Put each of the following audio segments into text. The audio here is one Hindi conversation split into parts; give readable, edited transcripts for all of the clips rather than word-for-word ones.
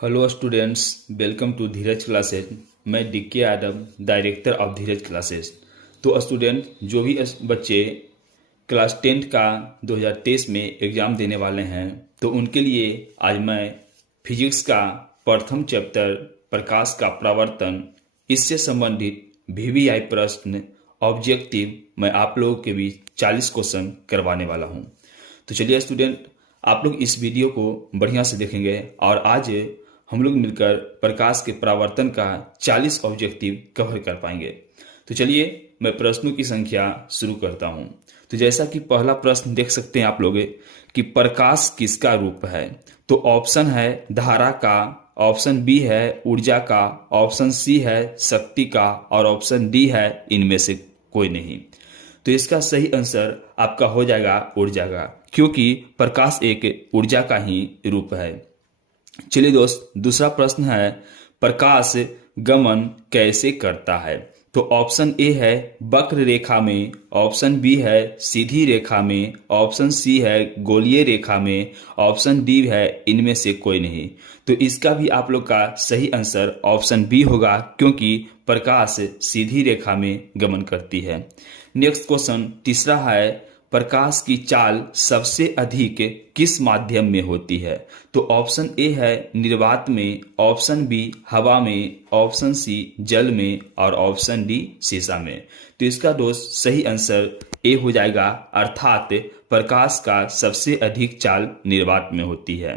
Hello students, welcome to Dheeraj classes. मैं DK Yadav, director of Dheeraj classes. तो स्टूडेंट जो भी बच्चे क्लास 10 का 2023 में एग्ज़ाम देने वाले हैं, तो उनके लिए आज मैं फिजिक्स का प्रथम चैप्टर प्रकाश का प्रवर्तन, इससे संबंधित वीवीआई प्रश्न ऑब्जेक्टिव मैं आप लोगों के बीच 40 क्वेश्चन करवाने वाला हूं। तो चलिए स्टूडेंट, आप लोग इस वीडियो को बढ़िया से देखेंगे और आज हम लोग मिलकर प्रकाश के परावर्तन का 40 ऑब्जेक्टिव कवर कर पाएंगे। तो चलिए मैं प्रश्नों की संख्या शुरू करता हूं। तो जैसा कि पहला प्रश्न देख सकते हैं आप लोग कि प्रकाश किसका रूप है। तो ऑप्शन है धारा का, ऑप्शन बी है ऊर्जा का, ऑप्शन सी है शक्ति का और ऑप्शन डी है इनमें से कोई नहीं। तो इसका सही आंसर आपका हो जाएगा ऊर्जा का, क्योंकि प्रकाश एक ऊर्जा का ही रूप है। चलिए दोस्त, दूसरा प्रश्न है प्रकाश गमन कैसे करता है। तो ऑप्शन ए है वक्र रेखा में, ऑप्शन बी है सीधी रेखा में, ऑप्शन सी है गोलीय रेखा में, ऑप्शन डी है इनमें से कोई नहीं। तो इसका भी आप लोग का सही आंसर ऑप्शन बी होगा, क्योंकि प्रकाश सीधी रेखा में गमन करती है। नेक्स्ट क्वेश्चन तीसरा है प्रकाश की चाल सबसे अधिक किस माध्यम में होती है। तो ऑप्शन ए है निर्वात में, ऑप्शन बी हवा में, ऑप्शन सी जल में और ऑप्शन डी शीशा में। तो इसका दोस्त सही आंसर ए हो जाएगा, अर्थात प्रकाश का सबसे अधिक चाल निर्वात में होती है।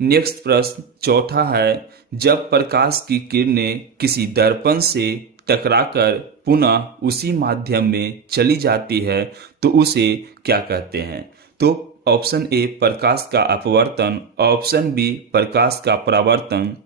नेक्स्ट प्रश्न चौथा है जब प्रकाश की किरणें किसी दर्पण से टकराकर पुनः उसी माध्यम में चली जाती है तो उसे क्या कहते हैं। तो ऑप्शन ए प्रकाश का अपवर्तन, ऑप्शन बी प्रकाश का परावर्तन,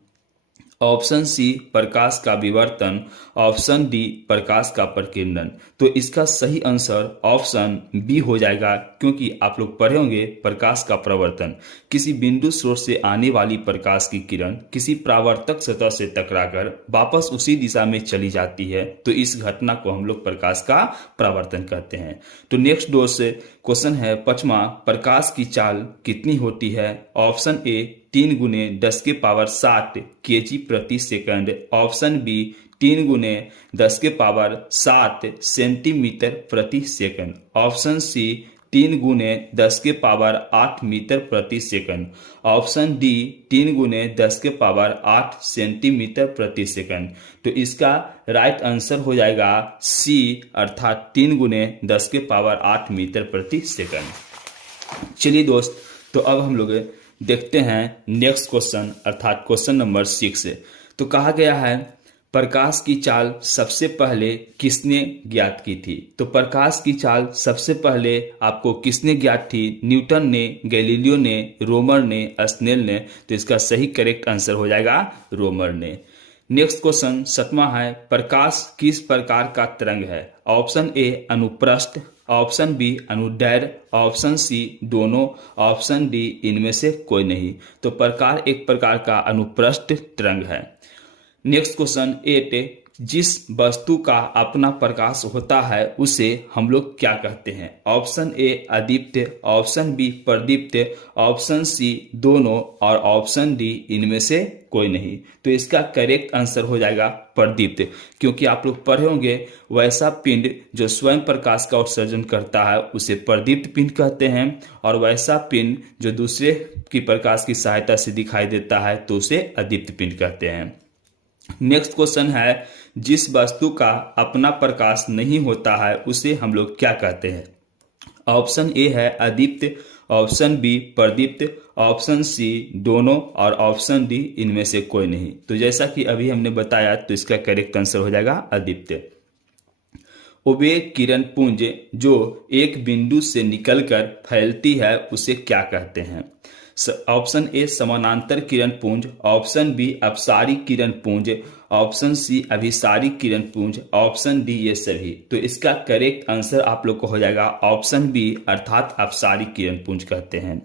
ऑप्शन सी प्रकाश का विवर्तन, ऑप्शन डी प्रकाश का प्रकीर्णन। तो इसका सही आंसर ऑप्शन बी हो जाएगा, क्योंकि आप लोग पढ़े होंगे प्रकाश का प्रवर्तन किसी बिंदु स्रोत से आने वाली प्रकाश की किरण किसी परावर्तक सतह से टकराकर वापस उसी दिशा में चली जाती है, तो इस घटना को हम लोग प्रकाश का परावर्तन कहते हैं। तो नेक्स्ट दोस्त क्वेश्चन है पांचवा, प्रकाश की चाल कितनी होती है। ऑप्शन ए 3 गुने 10 के पावर 60 kg प्रति सेकंड, ऑप्शन बी 3 गुने 10 के पावर 60 सेंटीमीटर प्रति सेकंड, ऑप्शन सी 3 गुने 10 के पावर 8 मीटर प्रति सेकंड, ऑप्शन डी 3 गुने 10 के पावर 8 सेंटीमीटर प्रति सेकंड। तो इसका राइट आंसर हो जाएगा सी, अर्थात 3 गुने 10 के पावर 8 मीटर प्रति सेकंड। चलिए दोस्त, तो अब हम लोग देखते हैं नेक्स्ट क्वेश्चन, अर्थात क्वेश्चन नंबर 6। तो कहा गया है प्रकाश की चाल सबसे पहले किसने ज्ञात की थी। तो प्रकाश की चाल सबसे पहले आपको किसने ज्ञात थी। न्यूटन ने, गैलीलियो ने, रोमर ने, स्नेल ने। तो इसका सही करेक्ट आंसर हो जाएगा रोमर ने। नेक्स्ट क्वेश्चन 7वां है प्रकाश किस प्रकार का तरंग है। ऑप्शन ए अनुप्रस्थ, ऑप्शन बी अनुदैर्घ्य, ऑप्शन सी दोनों, ऑप्शन डी इनमें से कोई नहीं। तो प्रकार एक प्रकार का अनुप्रस्थ तरंग है। नेक्स्ट क्वेश्चन 8, जिस वस्तु का अपना प्रकाश होता है उसे हम लोग क्या कहते हैं। ऑप्शन ए अदीप्त, ऑप्शन बी प्रदीप्त, ऑप्शन सी दोनों और ऑप्शन डी इनमें से कोई नहीं। तो इसका करेक्ट आंसर हो जाएगा प्रदीप्त, क्योंकि आप लोग पढ़े होंगे वैसा पिंड जो स्वयं प्रकाश का उत्सर्जन करता है उसे प्रदीप्त पिंड कहते हैं, और वैसा पिंड जो दूसरे की प्रकाश की सहायता से दिखाई देता है तो उसे अदीप्त पिंड कहते हैं। नेक्स्ट क्वेश्चन है जिस वस्तु का अपना प्रकाश नहीं होता है उसे हम लोग क्या कहते हैं। ऑप्शन ए है अदीप्त, ऑप्शन बी प्रदीप्त, ऑप्शन सी दोनों और ऑप्शन डी इनमें से कोई नहीं। तो जैसा कि अभी हमने बताया, तो इसका करेक्ट आंसर हो जाएगा अदीप्त। वे किरण पुंज जो एक बिंदु से निकलकर फैलती है उसे क्या कहते हैं। ऑप्शन ए समानांतर किरण पुंज, ऑप्शन बी अपसारी किरण पुंज, ऑप्शन सी अभिसारी किरण पुंज, ऑप्शन डी ये सभी। तो इसका करेक्ट आंसर आप लोग को हो जाएगा ऑप्शन बी, अर्थात अपसारी किरण पुंज कहते हैं।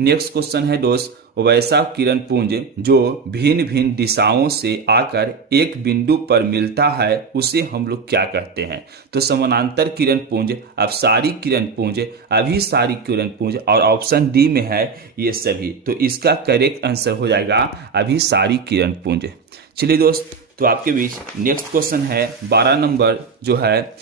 नेक्स्ट क्वेश्चन है दोस्त, वैसा किरण पुंज जो भिन्न भिन्न दिशाओं से आकर एक बिंदु पर मिलता है उसे हम लोग क्या कहते हैं? तो समानांतर किरण पुंज, अपसारी किरण पुंज, अभिसारी किरण पुंज और ऑप्शन डी में है ये सभी। तो इसका करेक्ट आंसर हो जाएगा अभिसारी किरण पुंज। चलिए दोस्त, तो आपके बीच नेक्स्ट क्वेश्चन है 12 नंबर, जो है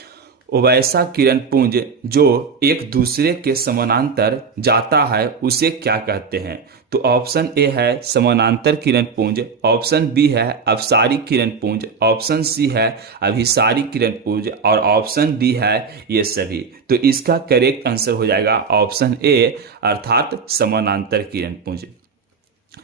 वैसा किरण पुंज जो एक दूसरे के समानांतर जाता है उसे क्या कहते हैं? तो ऑप्शन ए है समानांतर किरण पुंज, ऑप्शन बी है अपसारी किरण पुंज, ऑप्शन सी है अभिसारी किरण पुंज और ऑप्शन डी है ये सभी। तो इसका करेक्ट आंसर हो जाएगा ऑप्शन ए अर्थात समानांतर किरण पुंज।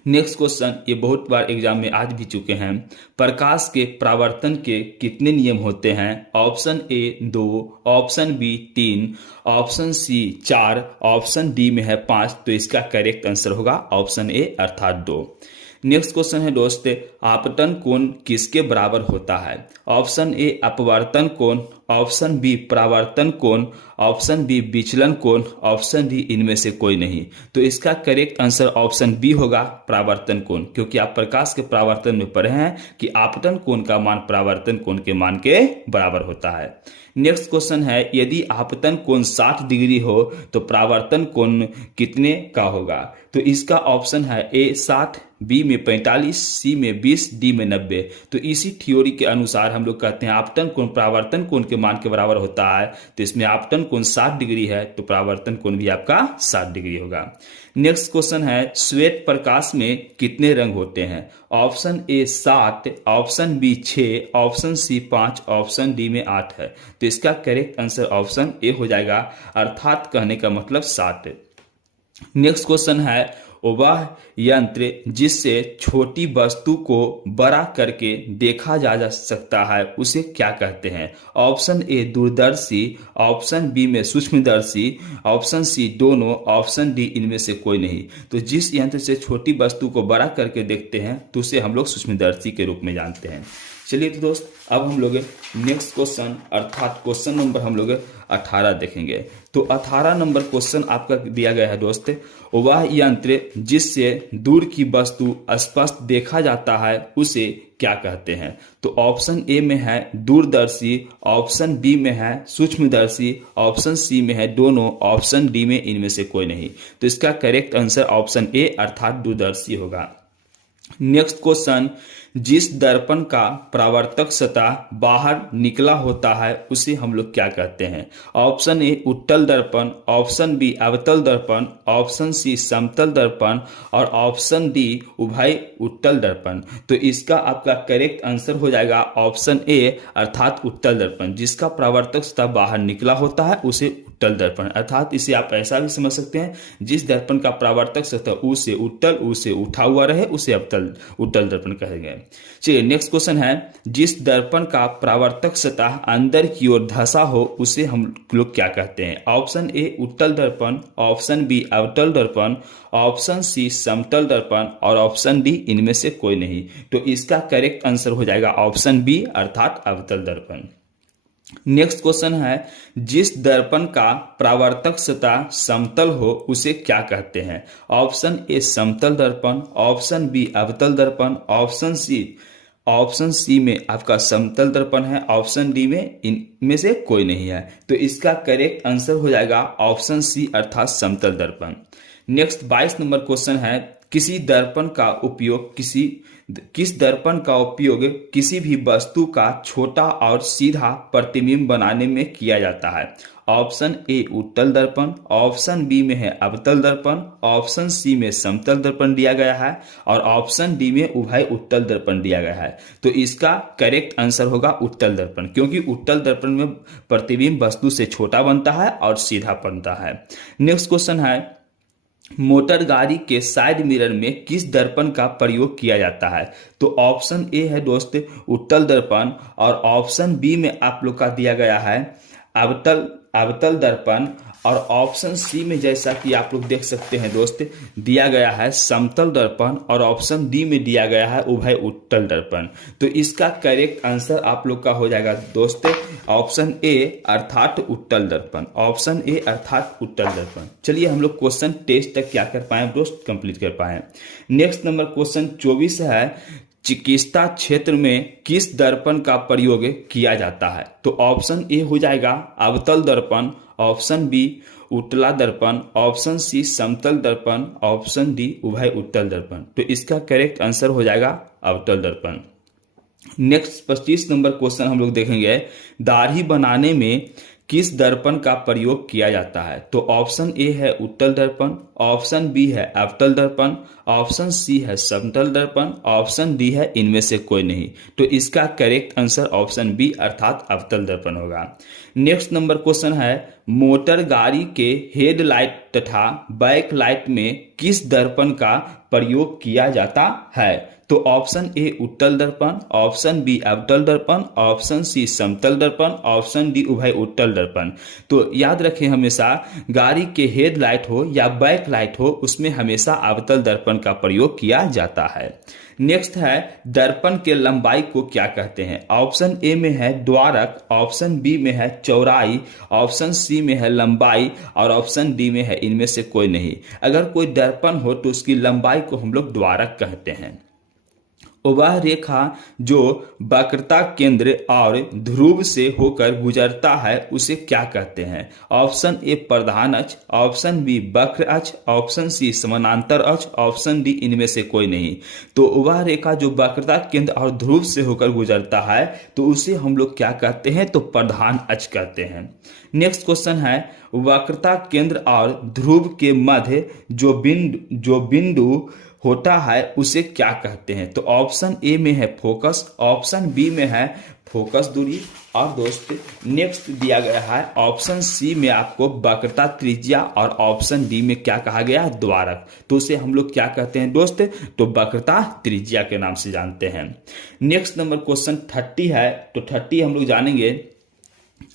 नेक्स्ट क्वेश्चन, ये बहुत बार एग्जाम में आज भी चुके हैं। प्रकाश के परावर्तन के कितने नियम होते हैं? Option A 2, option B 3, option C 4, option D में है 5। तो इसका करेक्ट आंसर होगा ऑप्शन ए अर्थात 2। नेक्स्ट क्वेश्चन है दोस्त, आपतन कोण किसके बराबर होता है? ऑप्शन ए अपवर्तन कोण, ऑप्शन बी परावर्तन कोण, ऑप्शन बी विचलन कोण, ऑप्शन डी इनमें से कोई नहीं। तो इसका करेक्ट आंसर ऑप्शन बी होगा परावर्तन कोण, क्योंकि आप प्रकाश के परावर्तन में पढ़े हैं कि आपतन कोण का मान परावर्तन कोण के मान के बराबर होता है। नेक्स्ट क्वेश्चन है, यदि आपतन कोण 60 डिग्री हो तो परावर्तन कोण कितने का होगा? तो इसका ऑप्शन है ए 60, बी में 45, सी में 20, डी में 90। तो इसी थ्योरी के अनुसार हम लोग कहते हैं आपतन कोण परावर्तन कोण के मान के बराबर होता है। तो इसमें आपतन कोण 60 डिग्री है तो परावर्तन कोण भी आपका 60 डिग्री होगा। नेक्स्ट क्वेश्चन है, श्वेत प्रकाश में कितने रंग होते हैं? Option A 7, option B 6, option C 5, option D में 8 है। तो इसका करेक्ट आंसर ऑप्शन ए हो जाएगा, अर्थात कहने का मतलब 7। नेक्स्ट क्वेश्चन है, वह यंत्र जिससे छोटी वस्तु को बड़ा करके देखा जा सकता है उसे क्या कहते हैं? ऑप्शन ए दूरदर्शी, ऑप्शन बी में सूक्ष्मदर्शी, ऑप्शन सी दोनों, ऑप्शन डी इनमें से कोई नहीं। तो जिस यंत्र से छोटी वस्तु को बड़ा करके देखते हैं तो उसे हम लोग सूक्ष्मदर्शी के रूप में जानते हैं। चलिए तो दोस्त, अब हम लोग नेक्स्ट क्वेश्चन अर्थात क्वेश्चन नंबर हम लोग 18 देखेंगे। तो 18 नंबर क्वेश्चन आपका दिया गया है दोस्त, वह यंत्र जिससे दूर की वस्तु स्पष्ट देखा जाता है उसे क्या कहते हैं? तो ऑप्शन ए में है दूरदर्शी, ऑप्शन बी में है सूक्ष्मदर्शी, ऑप्शन सी में है दोनों, ऑप्शन डी में इनमें से कोई नहीं। तो इसका करेक्ट आंसर ऑप्शन ए अर्थात दूरदर्शी होगा। नेक्स्ट क्वेश्चन, जिस दर्पण का परावर्तक सतह बाहर निकला होता है उसे हम लोग क्या कहते हैं? ऑप्शन ए उत्तल दर्पण, ऑप्शन बी अवतल दर्पण, ऑप्शन सी समतल दर्पण और ऑप्शन डी उभय उत्तल दर्पण। तो इसका आपका करेक्ट आंसर हो जाएगा ऑप्शन ए अर्थात उत्तल दर्पण। जिसका परावर्तक सतह बाहर निकला होता है उसे उत्तल दर्पण, अर्थात इसे आप ऐसा भी समझ सकते हैं, जिस दर्पण का परावर्तक सतह ऊ से उत्तल, ऊ से उठा हुआ रहे उसे अवतल उत्तल दर्पण कहेंगे। चलिए नेक्स्ट क्वेश्चन है, जिस दर्पण का परावर्तक सतह अंदर की ओर धंसा हो उसे हम लोग क्या कहते हैं? ऑप्शन ए उत्तल दर्पण, ऑप्शन बी अवतल दर्पण, ऑप्शन सी समतल दर्पण और ऑप्शन डी इनमें से कोई नहीं। तो इसका करेक्ट आंसर हो जाएगा ऑप्शन बी अर्थात अवतल दर्पण। नेक्स्ट क्वेश्चन है, जिस दर्पण का परावर्तक सतह समतल हो उसे क्या कहते हैं? ऑप्शन ए समतल दर्पण, ऑप्शन बी अवतल दर्पण, ऑप्शन सी में आपका समतल दर्पण है, ऑप्शन डी में इनमें से कोई नहीं है। तो इसका करेक्ट आंसर हो जाएगा ऑप्शन सी अर्थात समतल दर्पण। नेक्स्ट 22 नंबर क्वेश्चन है, किस दर्पण का उपयोग किसी भी वस्तु का छोटा और सीधा प्रतिबिंब बनाने में किया जाता है? ऑप्शन ए उत्तल दर्पण, ऑप्शन बी में है अवतल दर्पण, ऑप्शन सी में समतल दर्पण दिया गया है और ऑप्शन डी में उभय उत्तल दर्पण दिया गया है। तो इसका करेक्ट आंसर होगा उत्तल दर्पण, क्योंकि उत्तल दर्पण में प्रतिबिंब वस्तु से छोटा बनता है और सीधा बनता है। नेक्स्ट क्वेश्चन है, मोटर गाड़ी के साइड मिरर में किस दर्पण का प्रयोग किया जाता है? तो ऑप्शन ए है दोस्त उत्तल दर्पण और ऑप्शन बी में आप लोग का दिया गया है अवतल दर्पण और ऑप्शन सी में जैसा कि आप लोग देख सकते हैं दोस्त दिया गया है समतल दर्पण और ऑप्शन डी में दिया गया है उभय उत्तल दर्पण। तो इसका करेक्ट आंसर आप लोग का हो जाएगा दोस्त ऑप्शन ए अर्थात उत्तल दर्पण, ऑप्शन ए अर्थात उत्तल दर्पण। चलिए हम लोग क्वेश्चन टेस्ट तक क्या कर पाए दोस्त, कंप्लीट कर पाए। नेक्स्ट नंबर क्वेश्चन 24 है, चिकित्सा क्षेत्र में किस दर्पण का प्रयोग किया जाता है? तो ऑप्शन ए हो जाएगा अवतल दर्पण, ऑप्शन बी उत्तला दर्पण, ऑप्शन सी समतल दर्पण, ऑप्शन डी उभय उत्तल दर्पण। तो इसका करेक्ट आंसर हो जाएगा अवतल दर्पण। नेक्स्ट 25 नंबर क्वेश्चन हम लोग देखेंगे, दाढ़ी बनाने में किस दर्पण का प्रयोग किया जाता है? तो ऑप्शन ए है उत्तल दर्पण, ऑप्शन बी है अवतल दर्पण, ऑप्शन सी है समतल दर्पण, ऑप्शन डी है इनमें से कोई नहीं। तो इसका करेक्ट आंसर ऑप्शन बी अर्थात अवतल दर्पण होगा। नेक्स्ट नंबर क्वेश्चन है, मोटर गाड़ी के हेडलाइट तथा बैक लाइट में किस दर्पण का प्रयोग किया जाता है? तो ऑप्शन ए उत्तल दर्पण, ऑप्शन बी अवतल दर्पण, ऑप्शन सी समतल दर्पण, ऑप्शन डी उभय उत्तल दर्पण। तो याद रखें हमेशा गाड़ी के हेडलाइट हो या बैक लाइट हो उसमें हमेशा अवतल दर्पण का प्रयोग किया जाता है। नेक्स्ट है, दर्पण के लंबाई को क्या कहते हैं? ऑप्शन ए में है द्वारक, ऑप्शन बी में है चौड़ाई, ऑप्शन सी में है लंबाई और ऑप्शन डी में है इनमें से कोई नहीं। अगर कोई दर्पण हो तो उसकी लंबाई को हम लोग द्वारक कहते हैं। वह रेखा जो वक्रता केंद्र और ध्रुव से होकर गुजरता है उसे क्या कहते हैं? ऑप्शन ए प्रधान अक्ष, ऑप्शन बी वक्र अक्ष, ऑप्शन सी समानांतर अक्ष, ऑप्शन डी इनमें से कोई नहीं। तो वह रेखा जो वक्रता केंद्र और ध्रुव से होकर गुजरता है तो उसे हम लोग क्या कहते हैं? तो प्रधान अक्ष कहते हैं। नेक्स्ट क्वेश्चन है, वक्रता केंद्र और ध्रुव के मध्य जो बिंदु होता है उसे क्या कहते हैं? तो ऑप्शन ए में है फोकस, ऑप्शन बी में है फोकस दूरी और दोस्त नेक्स्ट दिया गया है ऑप्शन सी में आपको वक्रता त्रिज्या और ऑप्शन डी में क्या कहा गया? द्वारक। तो उसे हम लोग क्या कहते हैं दोस्त? तो वक्रता त्रिज्या के नाम से जानते हैं। नेक्स्ट नंबर क्वेश्चन 30 है, तो 30 हम लोग जानेंगे,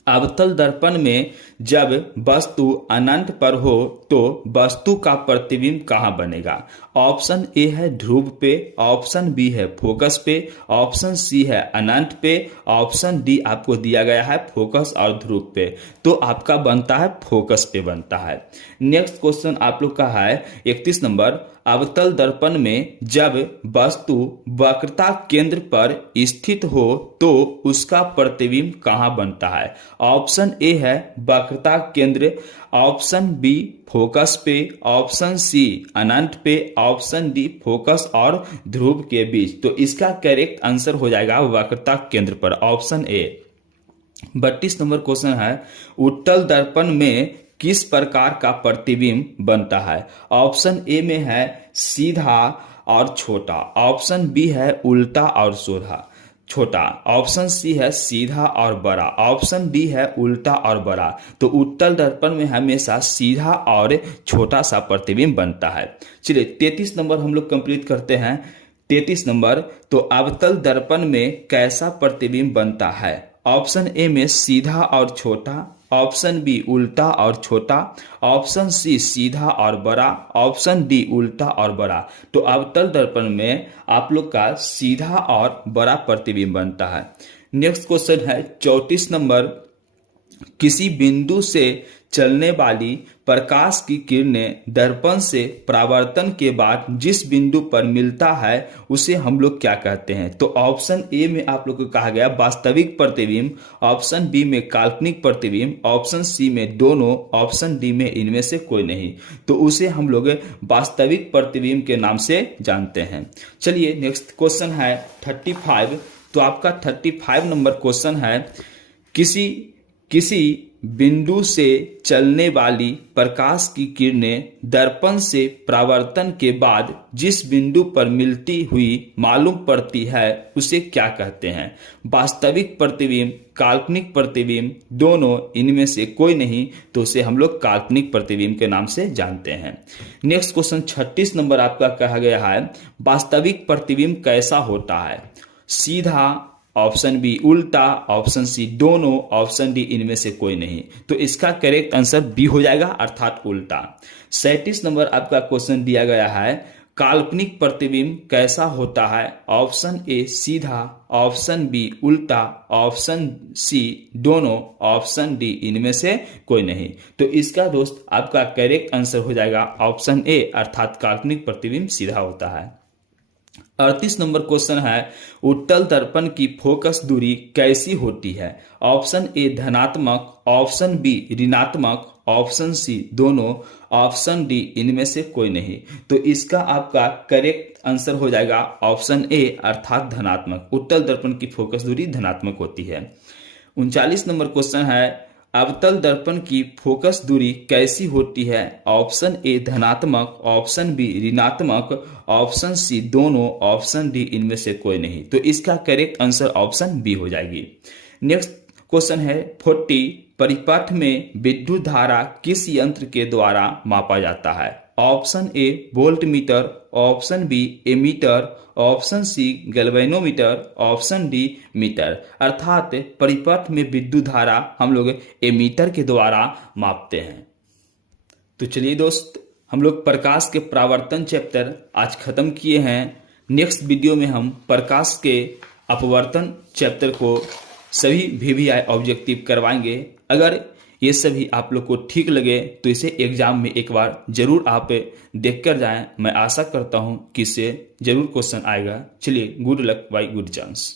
अवतल दर्पण में जब वस्तु अनंत पर हो तो वस्तु का प्रतिबिंब कहाँ बनेगा? ऑप्शन ए है ध्रुव पे, ऑप्शन बी है फोकस पे, ऑप्शन सी है अनंत पे, ऑप्शन डी आपको दिया गया है फोकस और ध्रुव पे। तो आपका बनता है फोकस पे बनता है। नेक्स्ट क्वेश्चन आप लोग का है 31 नंबर, अवतल दर्पण में जब वस्तु वक्रता केंद्र पर स्थित हो तो उसका प्रतिबिंब कहाँ बनता है? ऑप्शन ए है वक्रता केंद्र, ऑप्शन बी फोकस पे, ऑप्शन सी अनंत पे, ऑप्शन डी फोकस और ध्रुव के बीच। तो इसका करेक्ट आंसर हो जाएगा वक्रता केंद्र पर, ऑप्शन ए। 32 नंबर क्वेश्चन है, उत्तल दर्पण में किस प्रकार का प्रतिबिंब बनता है? ऑप्शन ए में है सीधा और छोटा, ऑप्शन बी है उल्टा और छोटा, ऑप्शन सी है सीधा और बड़ा, ऑप्शन डी है उल्टा और बड़ा। तो उत्तल दर्पण में हमेशा सीधा और छोटा सा प्रतिबिंब बनता है। चलिए 33 नंबर हम लोग कंप्लीट करते हैं। 33 नंबर, तो अवतल दर्पण में कैसा प्रतिबिंब बनता है? ऑप्शन ए में सीधा और छोटा, ऑप्शन बी उल्टा और छोटा, ऑप्शन सी सीधा और बड़ा, ऑप्शन डी उल्टा और बड़ा। तो अवतल दर्पण में आप लोग का सीधा और बड़ा प्रतिबिंब बनता है। नेक्स्ट क्वेश्चन है 34 नंबर, किसी बिंदु से चलने वाली प्रकाश की किरणें दर्पण से परावर्तन के बाद जिस बिंदु पर मिलता है उसे हम लोग क्या कहते हैं? तो ऑप्शन ए में आप लोग को कहा गया वास्तविक प्रतिबिंब, ऑप्शन बी में काल्पनिक प्रतिबिंब, ऑप्शन सी में दोनों, ऑप्शन डी में इनमें से कोई नहीं। तो उसे हम लोग वास्तविक प्रतिबिंब के नाम से जानते हैं। चलिए नेक्स्ट क्वेश्चन है 35। तो आपका 35 नंबर क्वेश्चन है, किसी बिंदु से चलने वाली प्रकाश की किरणें दर्पण से परावर्तन के बाद जिस बिंदु पर मिलती हुई मालूम पड़ती है उसे क्या कहते हैं? वास्तविक प्रतिबिंब, काल्पनिक प्रतिबिंब, दोनों, इनमें से कोई नहीं। तो उसे हम लोग काल्पनिक प्रतिबिंब के नाम से जानते हैं। नेक्स्ट क्वेश्चन 36 नंबर आपका कहा गया है, वास्तविक प्रतिबिंब कैसा होता है? सीधा, ऑप्शन बी उल्टा, ऑप्शन सी दोनों, ऑप्शन डी इनमें से कोई नहीं। तो इसका करेक्ट आंसर बी हो जाएगा, अर्थात उल्टा। 37 नंबर आपका क्वेश्चन दिया गया है, काल्पनिक प्रतिबिंब कैसा होता है? ऑप्शन ए सीधा, ऑप्शन बी उल्टा, ऑप्शन सी दोनों, ऑप्शन डी इनमें से कोई नहीं। तो इसका दोस्त आपका करेक्ट आंसर हो जाएगा ऑप्शन ए, अर्थात काल्पनिक प्रतिबिंब सीधा होता है। 38 नंबर क्वेश्चन है, उत्तल दर्पण की फोकस दूरी कैसी होती है? ऑप्शन ए धनात्मक, ऑप्शन बी ऋणात्मक, ऑप्शन सी दोनों, ऑप्शन डी इनमें से कोई नहीं। तो इसका आपका करेक्ट आंसर हो जाएगा ऑप्शन ए, अर्थात धनात्मक। उत्तल दर्पण की फोकस दूरी धनात्मक होती है। 39 नंबर क्वेश्चन है, अवतल दर्पण की फोकस दूरी कैसी होती है? ऑप्शन ए धनात्मक, ऑप्शन बी ऋणात्मक, ऑप्शन सी दोनों, ऑप्शन डी इनमें से कोई नहीं। तो इसका करेक्ट आंसर ऑप्शन बी हो जाएगी। नेक्स्ट क्वेश्चन है 40, परिपथ में विद्युत धारा किस यंत्र के द्वारा मापा जाता है? Option A voltmeter, option B ammeter, option C galvanometer, option D meter. अर्थात परिपथ में विद्युत धारा हम लोग एमीटर के द्वारा मापते हैं। तो चलिए दोस्त, हम लोग प्रकाश के परावर्तन चैप्टर आज खत्म किए हैं। नेक्स्ट वीडियो में हम प्रकाश के अपवर्तन चैप्टर को सभी VVI ऑब्जेक्टिव करवाएंगे। अगर ये सभी आप लोग को ठीक लगे तो इसे एग्जाम में एक बार जरूर आप देख कर जाएं। मैं आशा करता हूं कि इससे जरूर क्वेश्चन आएगा। चलिए, good luck bye good chance.